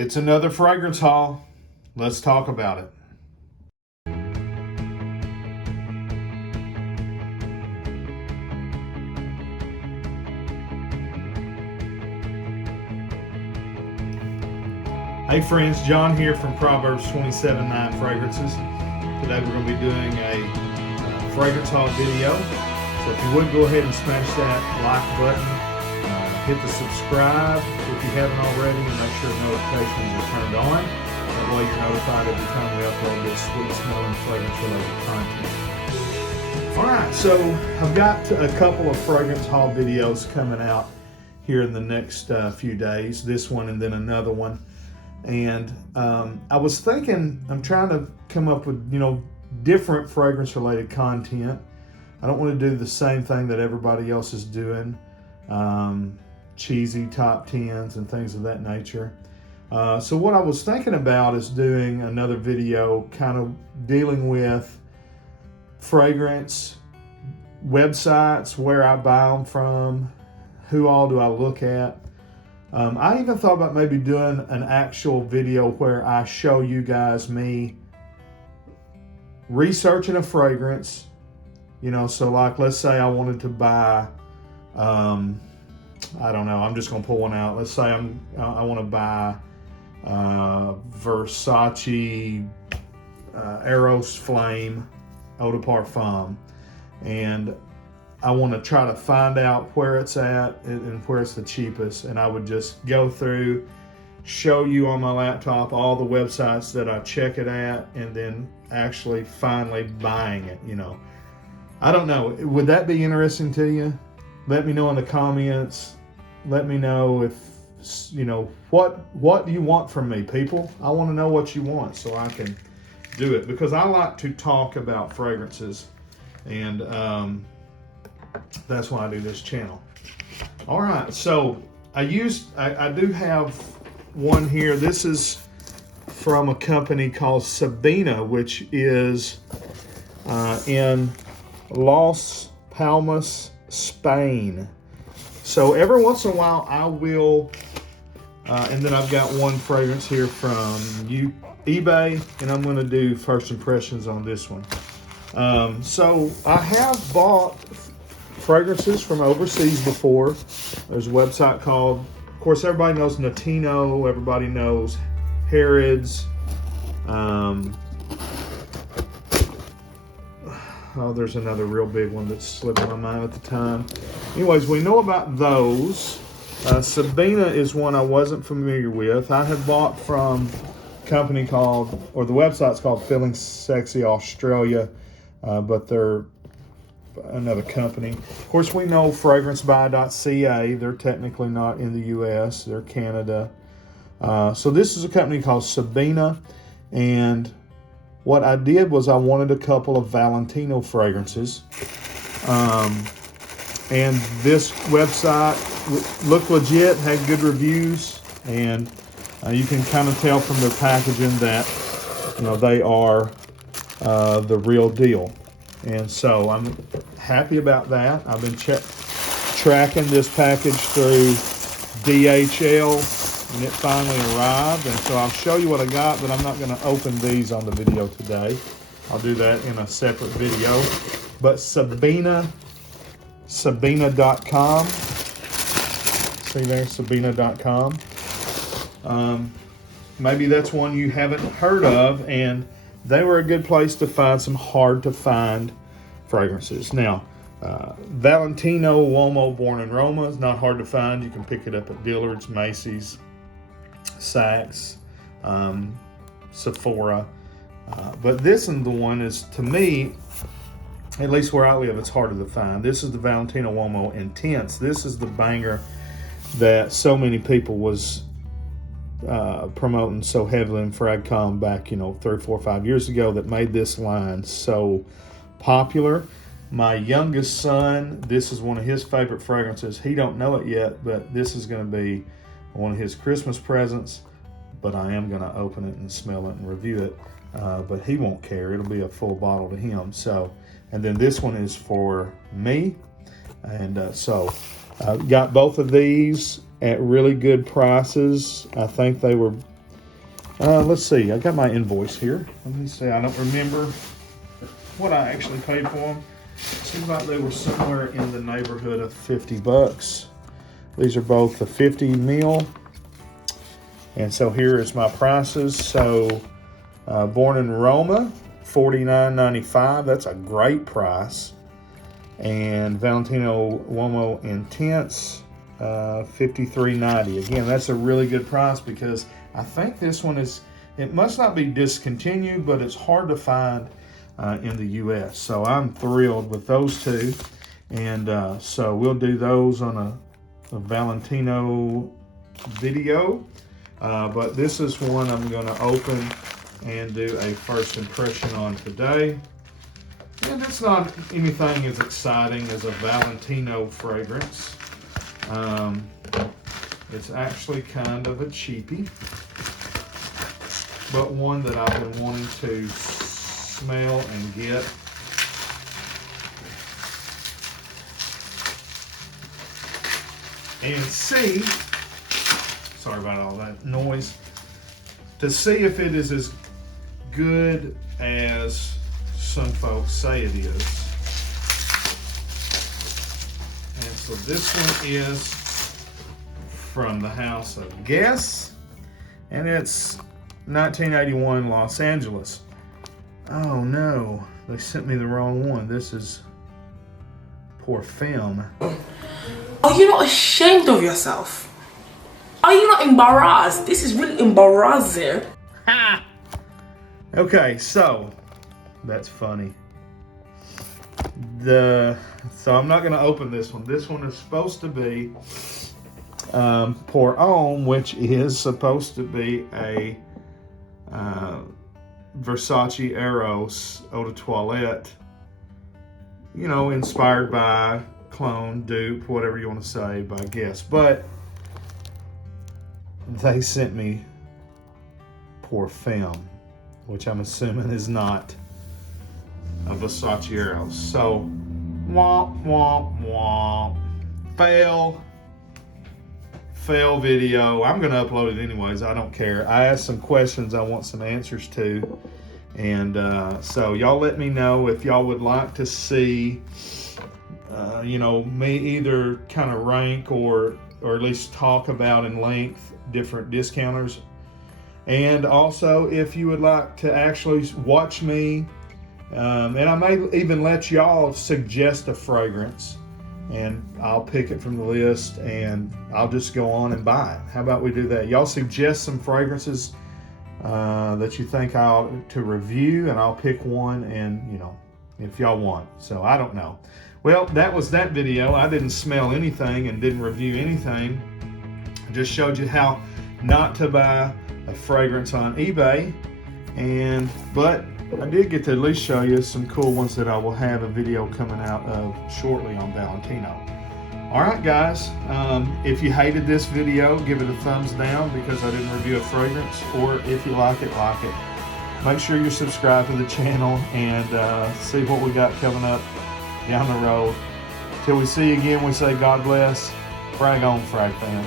It's another fragrance haul. Let's talk about it. Hey friends, John here from Proverbs 27:9 Fragrances. Today we're going to be doing a fragrance haul video. So if you would go ahead and smash that like button, hit the subscribe if you haven't already, and make sure notifications are turned on. That way you're notified every time we upload this sweet smelling fragrance related content. Alright, so I've got a couple of fragrance haul videos coming out here in the next few days. This one and then another one. And I was thinking, I'm trying to come up with, different fragrance related content. I don't want to do the same thing that everybody else is doing, cheesy top 10s and things of that nature. So what I was thinking about is doing another video kind of dealing with fragrance websites, where I buy them from, who all do I look at. I even thought about maybe doing an actual video where I show you guys me researching a fragrance, so like let's say I wanted to buy, I don't know, I'm just going to pull one out. Let's say I want to buy Versace Eros Flame Eau de Parfum, and I want to try to find out where it's at and where it's the cheapest. And I would just go through, show you on my laptop all the websites that I check it at, and then actually finally buying it, I don't know. Would that be interesting to you? Let me know in the comments. Let me know if, what do you want from me, people? I want to know what you want so I can do it, because I like to talk about fragrances, and that's why I do this channel. All right, so I do have one here. This is from a company called Sabina, which is in Las Palmas, Spain. So every once in a while I will, and then I've got one fragrance here from eBay, and I'm going to do first impressions on this one. So I have bought fragrances from overseas before. There's a website called, of course, everybody knows Notino, everybody knows Harrods. There's another real big one that's slipping my mind at the time. Anyways, we know about those. Sabina is one I wasn't familiar with. I had bought from a company called, or the website's called Feeling Sexy Australia, but they're another company. Of course, we know FragranceBuy.ca. They're technically not in the US, they're Canada. So this is a company called Sabina, and what I did was I wanted a couple of Valentino fragrances. And this website looked legit, had good reviews, and you can kind of tell from their packaging that they are the real deal. And so I'm happy about that. I've been tracking this package through DHL, and it finally arrived. And so I'll show you what I got, but I'm not going to open these on the video today. I'll do that in a separate video. But Sabina.com. See there, Sabina.com. Maybe that's one you haven't heard of, and they were a good place to find some hard to find fragrances. Now, Valentino Uomo Born in Roma is not hard to find. You can pick it up at Dillard's, Macy's, Saks, Sephora. But this and the one is, to me, at least where I live, it's harder to find. This is the Valentino Uomo Intense. This is the banger that so many people was promoting so heavily in FragCom back, 3, 4, 5 years ago, that made this line so popular. My youngest son, this is one of his favorite fragrances. He don't know it yet, but this is going to be one of his Christmas presents. But I am going to open it and smell it and review it. But he won't care. It'll be a full bottle to him. So, and then this one is for me. And so got both of these at really good prices. I think they were Let's see, I got my invoice here. Let me see, I don't remember what I actually paid for them. Seems like they were somewhere in the neighborhood of 50 bucks. These are both the 50 mil. And so here is my prices. So Born in Roma, $49.95. That's a great price. And Valentino Uomo Intense, $53.90. Again, that's a really good price because I think this one is, it must not be discontinued, but it's hard to find in the US. So I'm thrilled with those two. And so we'll do those on a Valentino video. But this is one I'm going to open and do a first impression on today. And it's not anything as exciting as a Valentino fragrance. It's actually kind of a cheapie, but one that I've been wanting to smell and get. And see, sorry about all that noise, to see if it is as good as some folks say it is. And so this one is from the house of Guess, and it's 1981 Los Angeles. Oh no, they sent me the wrong one. This is perfume. Are you not ashamed of yourself? Are you not embarrassed? This is really embarrassing. Ha! Okay, so that's funny. So I'm not going to open this one. This one is supposed to be Pour Homme, which is supposed to be a Versace Eros Eau de Toilette, you know, inspired by, clone, dupe, whatever you want to say, by Guess. But they sent me perfume, which I'm assuming is not a Versace Eros. So, womp, womp, womp. Fail video. I'm going to upload it anyways. I don't care. I asked some questions I want some answers to. And so y'all let me know if y'all would like to see, you know, me either kind of rank or at least talk about in length different discounters. And also if you would like to actually watch me, and I may even let y'all suggest a fragrance, and I'll pick it from the list and I'll just go on and buy it. How about we do that? Y'all suggest some fragrances that you think I ought to review, and I'll pick one, and you know, if y'all want. So I don't know. Well, that was that video. I didn't smell anything and didn't review anything. I just showed you how not to buy a fragrance on eBay, but I did get to at least show you some cool ones that I will have a video coming out of shortly on Valentino. All right, guys, if you hated this video, give it a thumbs down because I didn't review a fragrance, or if you like it, like it. Make sure you're subscribed to the channel and see what we got coming up down the road. Till we see you again, we say God bless. Frag on, Frag fam.